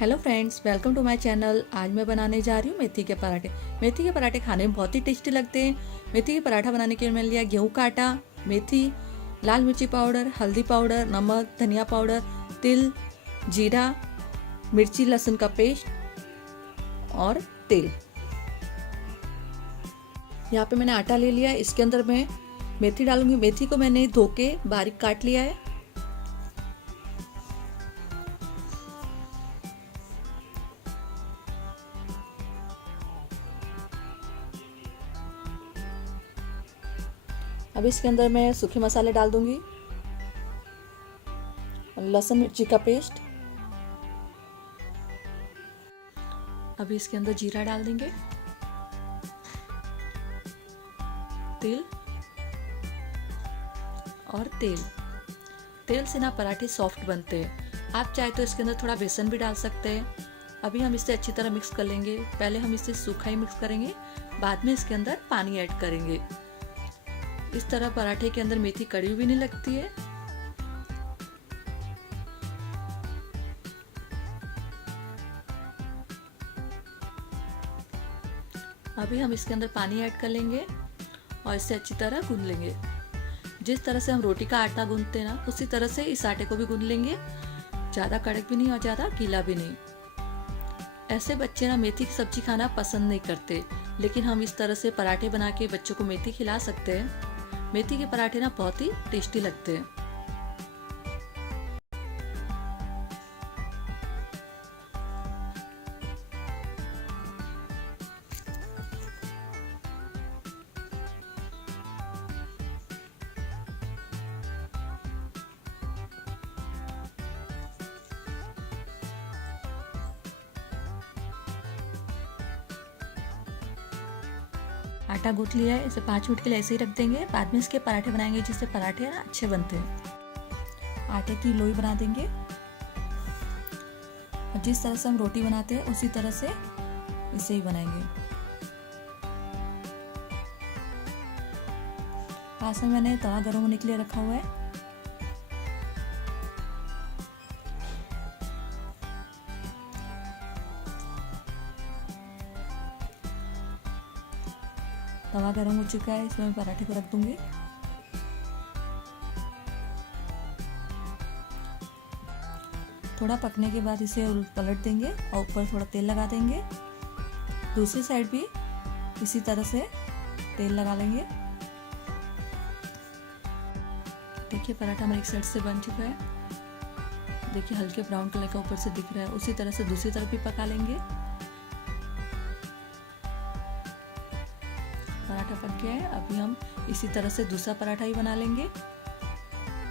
Hello friends, welcome to my channel. आज मैं बनाने जा रही हूँ मेथी के पराठे। मेथी के पराठे खाने में बहुत ही टेस्टी लगते हैं। मेथी के पराठा बनाने के लिए मैंने लिया गेहूं का आटा, मेथी, लाल मिर्ची पाउडर, हल्दी पाउडर, नमक, धनिया पाउडर, तिल, जीरा, मिर्ची लहसुन का पेस्ट और तेल। यहाँ पे मैंने आटा ले लिया है। इसके अंदर मैं मेथी डालूंगी। मेथी को मैंने धो के बारीक काट लिया है। अब इसके अंदर मैं सूखे मसाले डाल दूंगी, लहसुन मिर्ची का पेस्ट। अभी इसके अंदर जीरा डाल देंगे, तिल और तेल। तेल से ना पराठे सॉफ्ट बनते हैं। आप चाहे तो इसके अंदर थोड़ा बेसन भी डाल सकते हैं। अभी हम इसे अच्छी तरह मिक्स कर लेंगे। पहले हम इसे सूखा ही मिक्स करेंगे, बाद में इसके अंदर पानी ऐड करेंगे। इस तरह पराठे के अंदर मेथी कड़ी भी नहीं लगती है। अभी हम इसके अंदर पानी ऐड कर लेंगे और इसे अच्छी तरह गूंद लेंगे। जिस तरह से हम रोटी का आटा गूंदते हैं ना, उसी तरह से इस आटे को भी गूंद लेंगे। ज़्यादा कड़क भी नहीं और ज़्यादा गीला भी नहीं। ऐसे बच्चे ना मेथी की सब्जी खाना पसंद नहीं करते, लेकिन हम इस तरह से पराठे बना के बच्चों को मेथी खिला सकते हैं। मेथी के पराठे ना बहुत ही टेस्टी लगते हैं। आटा गूंथ लिया है, इसे 5 मिनट के लिए ऐसे ही रख देंगे। बाद में इसके पराठे बनाएंगे, जिससे पराठे ना अच्छे बनते हैं। आटे की लोई बना देंगे और जिस तरह से हम रोटी बनाते हैं उसी तरह से इसे ही बनाएंगे। पास में मैंने तवा गर्म होने के लिए रखा हुआ है। तवा गर्म हो चुका है, इसमें मैं पराठे को रख दूंगी। थोड़ा पकने के बाद इसे पलट देंगे और ऊपर थोड़ा तेल लगा देंगे। दूसरी साइड भी इसी तरह से तेल लगा लेंगे। देखिए पराठा हमारे एक साइड से बन चुका है। देखिए हल्के ब्राउन कलर का ऊपर से दिख रहा है। उसी तरह से दूसरी तरफ भी पका लेंगे। पराठा पक गया है। अभी हम इसी तरह से दूसरा पराठा ही बना लेंगे।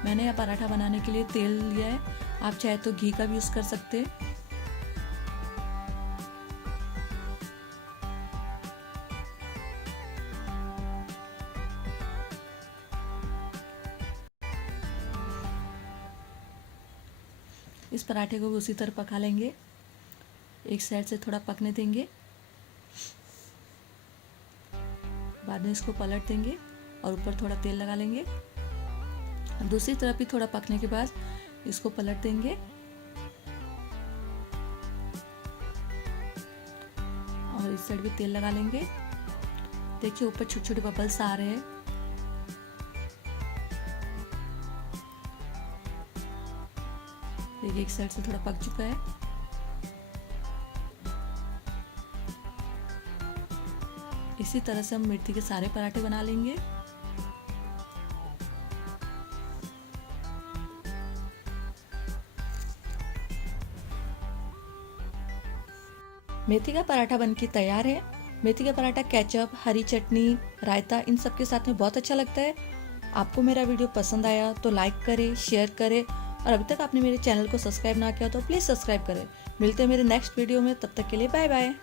मैंने यह पराठा बनाने के लिए तेल लिया है। आप चाहे तो घी का भी यूज कर सकते हैं। इस पराठे को भी उसी तरह पका लेंगे। एक साइड से थोड़ा पकने देंगे, बाद में इसको पलट देंगे और ऊपर थोड़ा तेल लगा लेंगे। दूसरी तरफ भी थोड़ा पकने के बाद इसको पलट देंगे और इस साइड भी तेल लगा लेंगे। देखिए ऊपर छोटे छोटे बबल्स आ रहे हैं। देखिए एक साइड से थोड़ा पक चुका है। इसी तरह से हम मेथी के सारे पराठे बना लेंगे। मेथी का पराठा बनके तैयार है। मेथी का पराठा केचप, हरी चटनी, रायता इन सब के साथ में बहुत अच्छा लगता है। आपको मेरा वीडियो पसंद आया तो लाइक करें, शेयर करें और अभी तक आपने मेरे चैनल को सब्सक्राइब ना किया तो प्लीज़ सब्सक्राइब करें। मिलते हैं मेरे नेक्स्ट वीडियो में, तब तक के लिए बाय बाय।